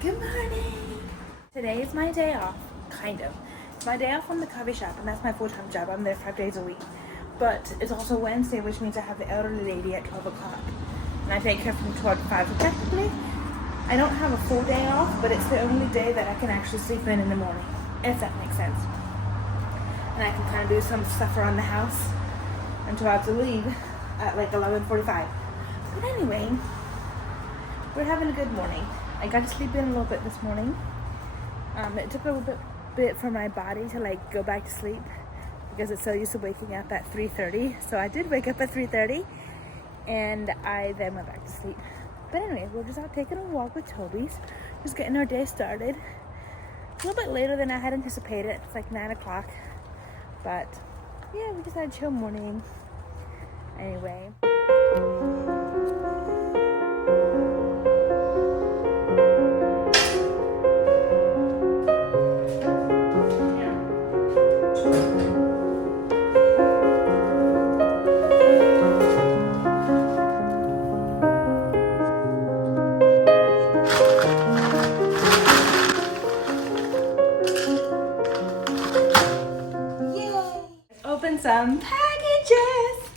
Good morning! Today is my day off, kind of. It's my day off from the coffee shop, and that's my full-time job. I'm there 5 days a week. But it's also Wednesday, which means I have the elderly lady at 12 o'clock. And I take her from 12 to 5. So technically, I don't have a full day off, but it's the only day that I can actually sleep in the morning, if that makes sense. And I can kind of do some stuff around the house until I have to leave at like 11:45. But anyway, we're having a good morning. I got to sleep in a little bit this morning. It took a little bit for my body to like go back to sleep because it's so used to waking up at 3:30. So I did wake up at 3:30 and I then went back to sleep. But anyway, we're just out taking a walk with Toby's, just getting our day started. A little bit later than I had anticipated. It's like 9 o'clock. But yeah, we just had a chill morning. Anyway. Some packages.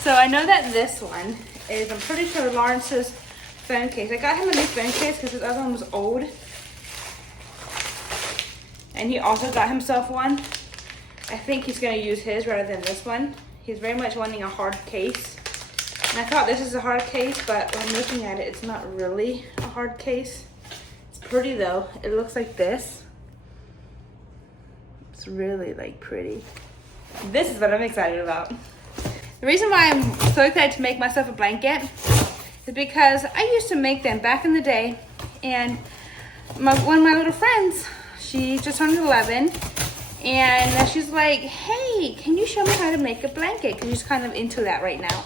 So I know that this one is, I'm pretty sure, Lawrence's phone case. I got him a new phone case because his other one was old. And he also got himself one. I think he's going to use his rather than this one. He's very much wanting a hard case. And I thought this is a hard case, but when looking at it, it's not really a hard case. It's pretty though. It looks like this. It's really like pretty. This is what I'm excited about. The reason why I'm so excited to make myself a blanket is because I used to make them back in the day, and one of my little friends, she just turned 11, and she's like, hey, can you show me how to make a blanket? Because she's kind of into that right now,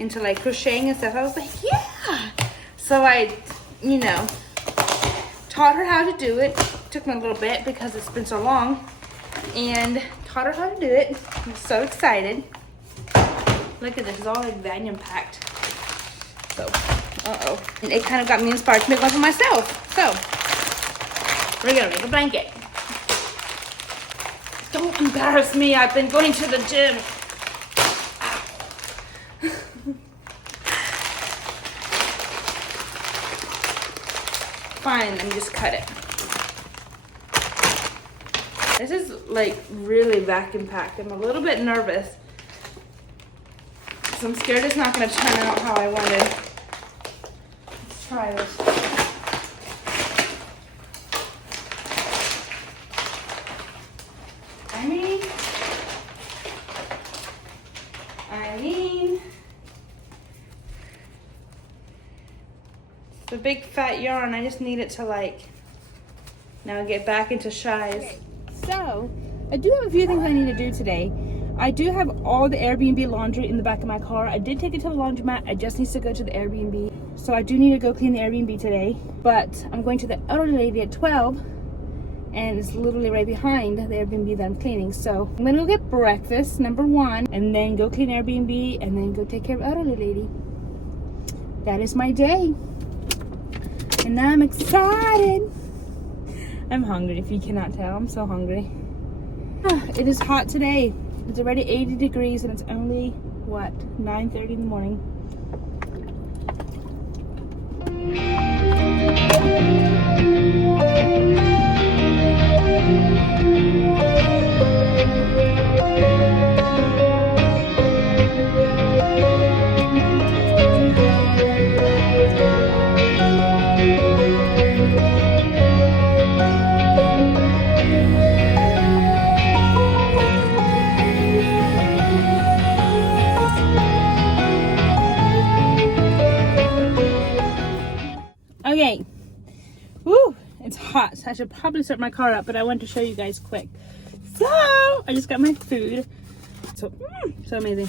into like crocheting and stuff. I was like, yeah. So I, taught her how to do it. Took me a little bit because it's been so long, and taught her how to do it. I'm so excited. Look at this, it's all like vacuum packed. So, And it kind of got me inspired to make one for myself. So, we're gonna make a blanket. Don't embarrass me, I've been going to the gym. Fine, let me just cut it. This is like really vacuum packed. I'm a little bit nervous. So I'm scared it's not going to turn out how I wanted. Let's try this. I mean, the big fat yarn, I just need it to like, now get back into shies. Okay. So, I do have a few things I need to do today. I do have all the Airbnb laundry in the back of my car. I did take it to the laundromat. I just need to go to the Airbnb. So I do need to go clean the Airbnb today. But I'm going to the elderly lady at 12. And it's literally right behind the Airbnb that I'm cleaning. So I'm going to go get breakfast, number one. And then go clean Airbnb. And then go take care of elderly lady. That is my day. And I'm excited. I'm hungry, if you cannot tell. I'm so hungry. It is hot today. It's already 80 degrees and it's only, what, 9:30 in the morning. Okay, woo, it's hot, so I should probably start my car up, but I want to show you guys quick. So, I just got my food. So amazing.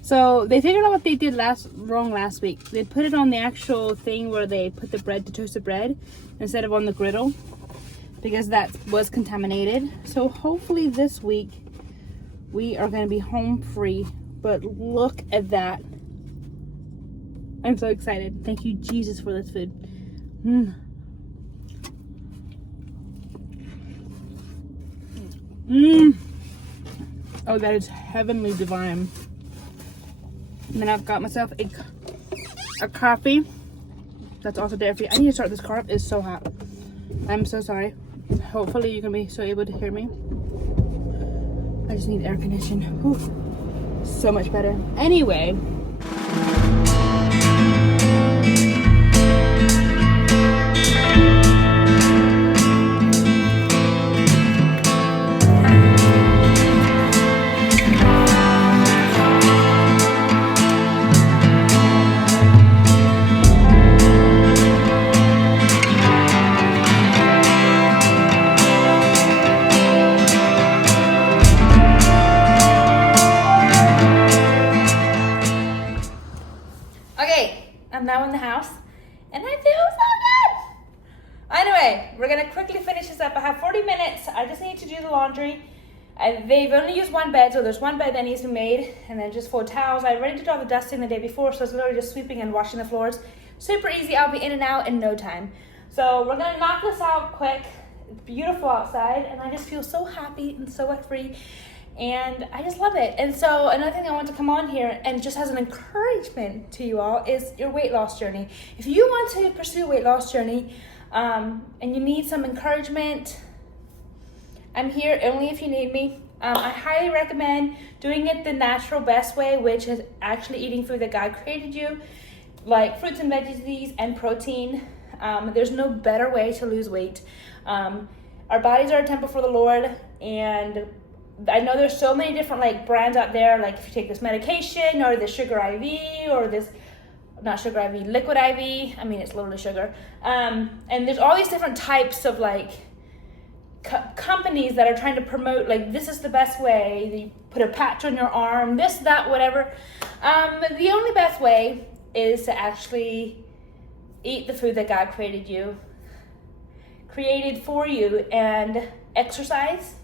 So, they figured out what they did wrong last week. They put it on the actual thing where they put the bread to toast the bread instead of on the griddle, because that was contaminated. So, hopefully this week, we are going to be home free. But look at that. I'm so excited. Thank you, Jesus, for this food. Mmm. Oh, that is heavenly divine. And then I've got myself a coffee. That's also dairy free. I need to start this car up. It's so hot. I'm so sorry. Hopefully you can be so able to hear me. I just need air conditioning. Whew. So much better. Anyway. Okay, I'm now in the house, and I feel so good. Anyway, we're gonna quickly finish this up. I have 40 minutes. I just need to do the laundry. They've only used one bed, so there's one bed that needs to be made, and then just 4 towels. I already did all the dusting the day before, so it's literally just sweeping and washing the floors. Super easy. I'll be in and out in no time. So we're gonna knock this out quick. It's beautiful outside, and I just feel so happy and so free. And I just love it. And so another thing I want to come on here and just as an encouragement to you all is your weight loss journey. If you want to pursue a weight loss journey and you need some encouragement, I'm here only if you need me. I highly recommend doing it the natural best way, which is actually eating food that God created you, like fruits and veggies and protein. There's no better way to lose weight. Our bodies are a temple for the Lord, and I know there's so many different like brands out there, like if you take this medication or this sugar IV or this, not sugar IV, liquid IV, I mean it's literally sugar, and there's all these different types of like companies that are trying to promote like this is the best way, you put a patch on your arm, this, that, whatever. The only best way is to actually eat the food that God created for you, and exercise.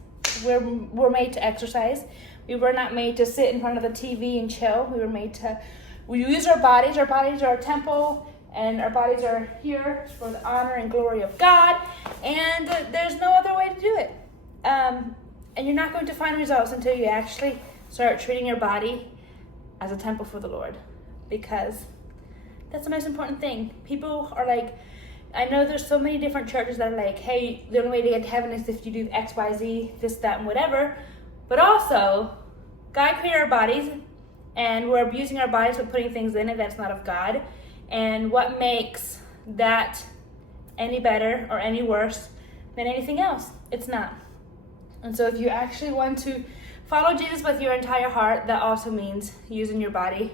We're made to exercise. We were not made to sit in front of the TV and chill. We use our bodies. Our bodies are a temple, and our bodies are here for the honor and glory of God, and there's no other way to do it. And you're not going to find results until you actually start treating your body as a temple for the Lord, because that's the most important thing. People are like, I know there's so many different churches that are like, hey, the only way to get to heaven is if you do X, Y, Z, this, that, and whatever. But also, God created our bodies, and we're abusing our bodies with putting things in it that's not of God. And what makes that any better or any worse than anything else? It's not. And so if you actually want to follow Jesus with your entire heart, that also means using your body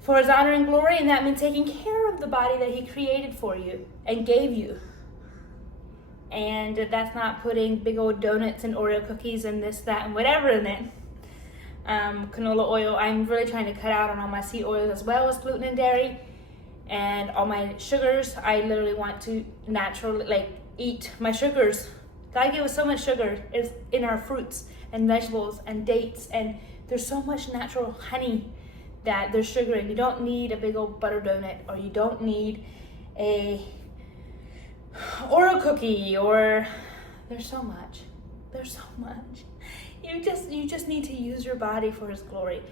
for his honor and glory, and that means taking care of the body that he created for you and gave you. And that's not putting big old donuts and Oreo cookies and this, that, and whatever in it. Canola oil, I'm really trying to cut out on all my seed oils as well as gluten and dairy. And all my sugars, I literally want to naturally like eat my sugars. God gave us so much sugar. It's in our fruits and vegetables and dates, and there's so much natural honey that there's sugar in. You don't need a big old butter donut, or you don't need a Oreo cookie, or there's so much. You just need to use your body for his glory,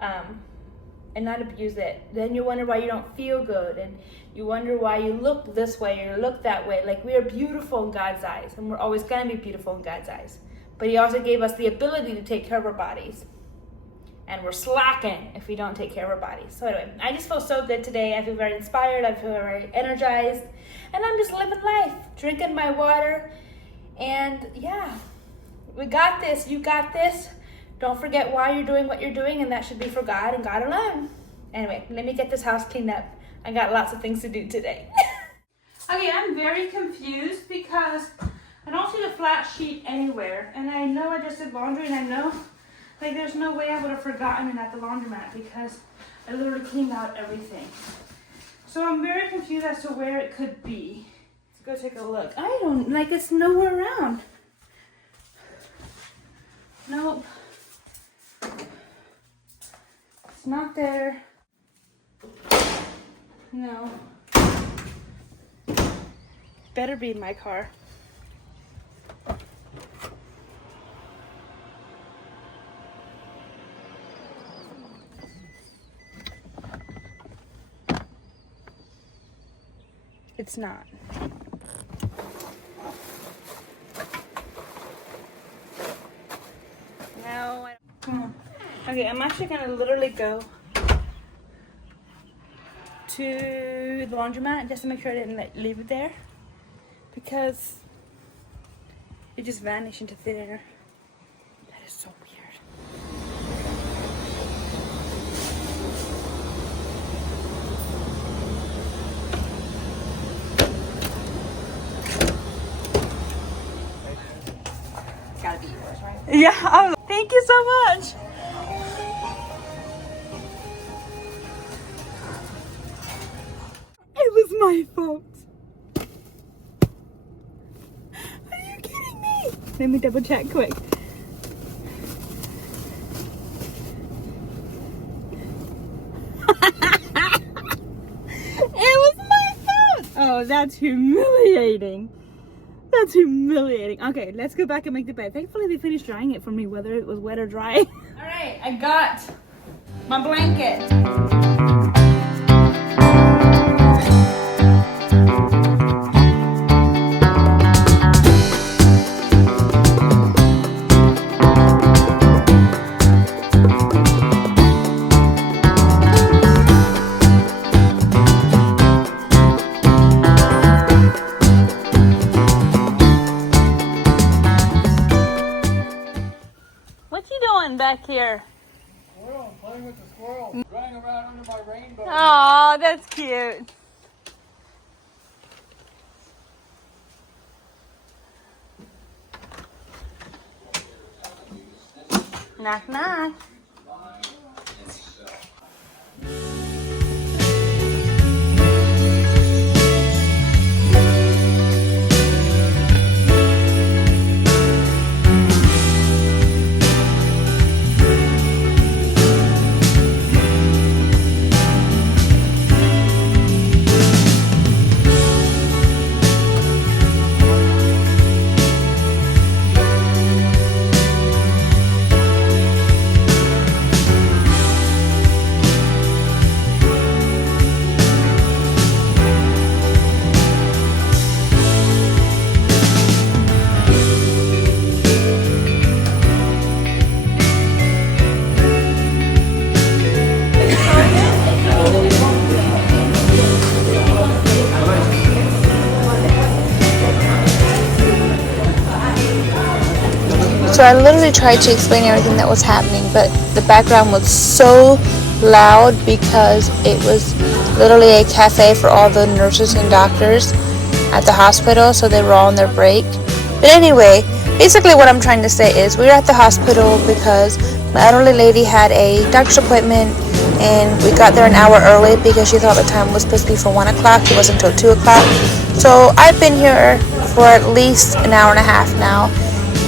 and not abuse it. Then you wonder why you don't feel good, and you wonder why you look this way or look that way. Like, we are beautiful in God's eyes, and we're always gonna be beautiful in God's eyes. But he also gave us the ability to take care of our bodies. And we're slacking if we don't take care of our bodies. So anyway, I just feel so good today. I feel very inspired. I feel very energized. And I'm just living life, drinking my water. And yeah, we got this. You got this. Don't forget why you're doing what you're doing, and that should be for God and God alone. Anyway, let me get this house cleaned up. I got lots of things to do today. Okay, I'm very confused because I don't see the flat sheet anywhere. And I know I just did laundry, and I know like there's no way I would have forgotten it at the laundromat because I literally cleaned out everything. So I'm very confused as to where it could be. Let's go take a look. I don't, like, it's nowhere around. Nope. It's not there. No. Better be in my car. It's not. No, come on. Okay, I'm actually gonna literally go to the laundromat just to make sure I didn't leave it there, because it just vanished into thin air. That is so weird. It's gotta be yours, right? Yeah, thank you so much. It was my fault. Are you kidding me? Let me double check quick. It was my fault. Oh, that's humiliating. That's humiliating. Okay, let's go back and make the bed. Thankfully, they finished drying it for me, whether it was wet or dry. All right, I got my blanket. What you doing back here? Squirrel, I'm playing with the squirrel. Running around under my rainbow. Oh, that's cute. Knock, knock. So I literally tried to explain everything that was happening, but the background was so loud because it was literally a cafe for all the nurses and doctors at the hospital, so they were all on their break. But anyway, basically what I'm trying to say is we were at the hospital because my elderly lady had a doctor's appointment, and we got there an hour early because she thought the time was supposed to be for 1 o'clock. It wasn't until 2 o'clock. So I've been here for at least an hour and a half now,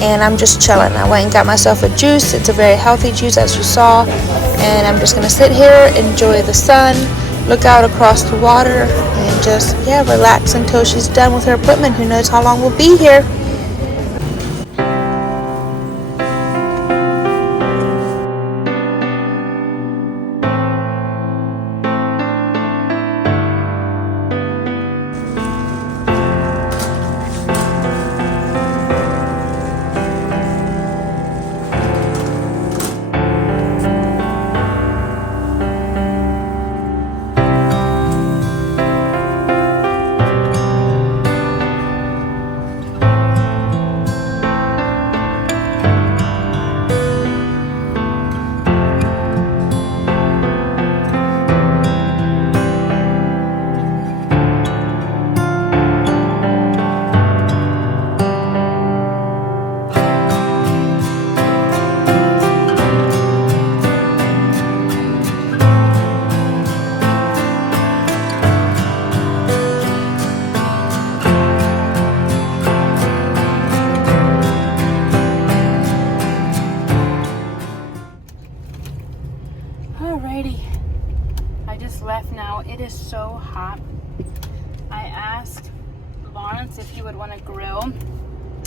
and I'm just chilling. I went and got myself a juice. It's a very healthy juice, as you saw, and I'm just gonna sit here, enjoy the sun, look out across the water, and just relax until she's done with her appointment. Who knows how long we'll be here. Alrighty, I just left now. It is so hot. I asked Lawrence if he would want to grill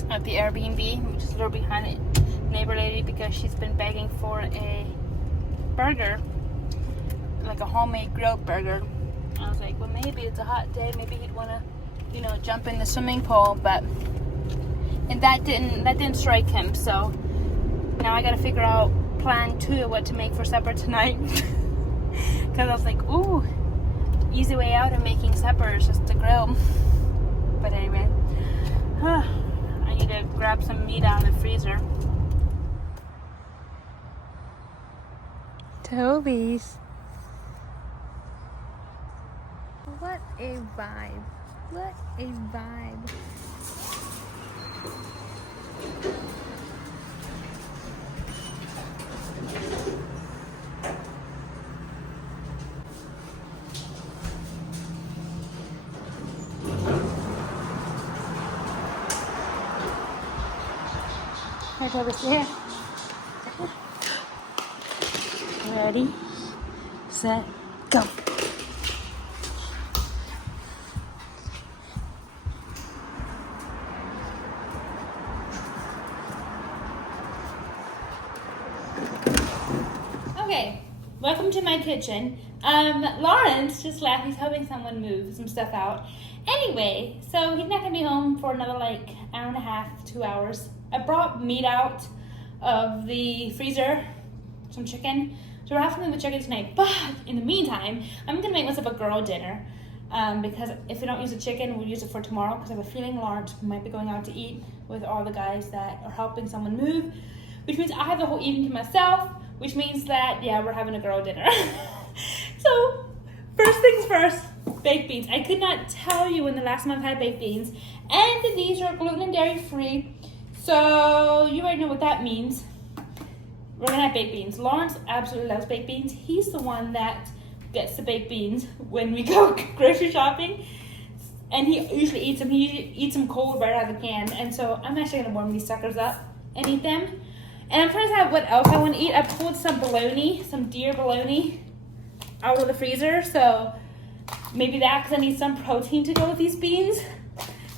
at the Airbnb, which is a little behind it, neighbor lady, because she's been begging for a burger, like a homemade grilled burger. I was like, well, maybe it's a hot day. Maybe he'd want to, you know, jump in the swimming pool. But and that didn't strike him. So now I got to figure out plan 2 what to make for supper tonight. Because I was like, ooh, easy way out of making supper is just to grill. But anyway, I need to grab some meat out of the freezer. Toby's. What a vibe. What a vibe. Here, Toby, here. Ready, set, go. Okay, welcome to my kitchen. Lawrence just left. He's helping someone move some stuff out. Anyway, so he's not gonna be home for another like hour and a half, 2 hours. I brought meat out of the freezer, some chicken. So we're having the chicken tonight, but in the meantime, I'm gonna make myself a girl dinner because if we don't use the chicken, we'll use it for tomorrow because I have a feeling Lawrence might be going out to eat with all the guys that are helping someone move, which means I have the whole evening to myself, which means that, yeah, we're having a girl dinner. So, first things first, baked beans. I could not tell you when the last time I've had baked beans, and these are gluten and dairy free, so you already know what that means. We're gonna have baked beans. Lawrence absolutely loves baked beans. He's the one that gets the baked beans when we go grocery shopping. And he usually eats them. He usually eats them cold right out of the can. And so I'm actually gonna warm these suckers up and eat them. And I'm trying to decide what else I want to eat. I pulled some bologna, some deer bologna out of the freezer. So maybe that, because I need some protein to go with these beans.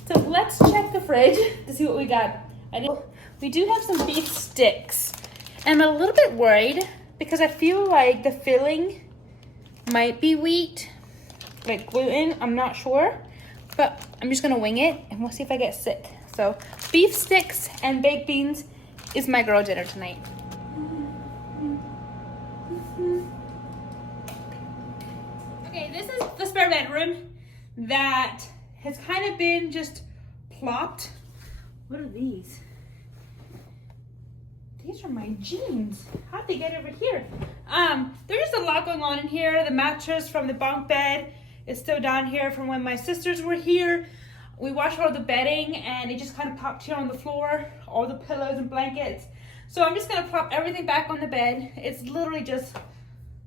So let's check the fridge to see what we got. We do have some beef sticks. And I'm a little bit worried because I feel like the filling might be wheat, like gluten, I'm not sure. But I'm just gonna wing it and we'll see if I get sick. So beef sticks and baked beans is my girl dinner tonight. Okay, this is the spare bedroom that has kind of been just plopped. What are these? These are my jeans. How'd they get over here? There's just a lot going on in here. The mattress from the bunk bed is still down here from when my sisters were here. We washed all the bedding and it just kind of popped here on the floor, all the pillows and blankets. So I'm just gonna plop everything back on the bed. It's literally just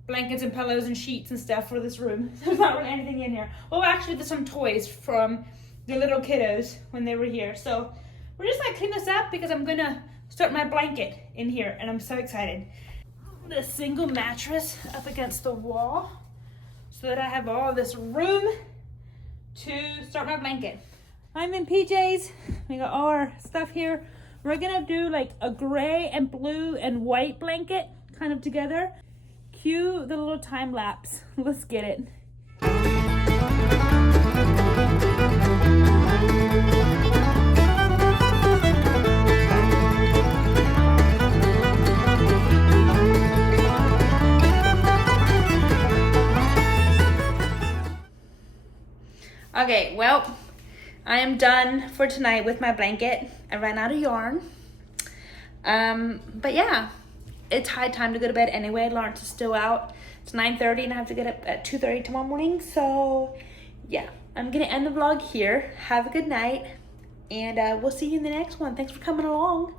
blankets and pillows and sheets and stuff for this room. There's not really anything in here. Well, actually there's some toys from the little kiddos when they were here. So we're just gonna clean this up because I'm gonna start my blanket in here and I'm so excited. The single mattress up against the wall so that I have all this room to start my blanket. I'm in PJs. We got all our stuff here. We're gonna do like a gray and blue and white blanket kind of together. Cue the little time lapse. Let's get it. Okay, well, I am done for tonight with my blanket. I ran out of yarn. But yeah, it's high time to go to bed anyway. Lawrence is still out. It's 9:30 and I have to get up at 2:30 tomorrow morning. So yeah, I'm gonna end the vlog here. Have a good night and we'll see you in the next one. Thanks for coming along.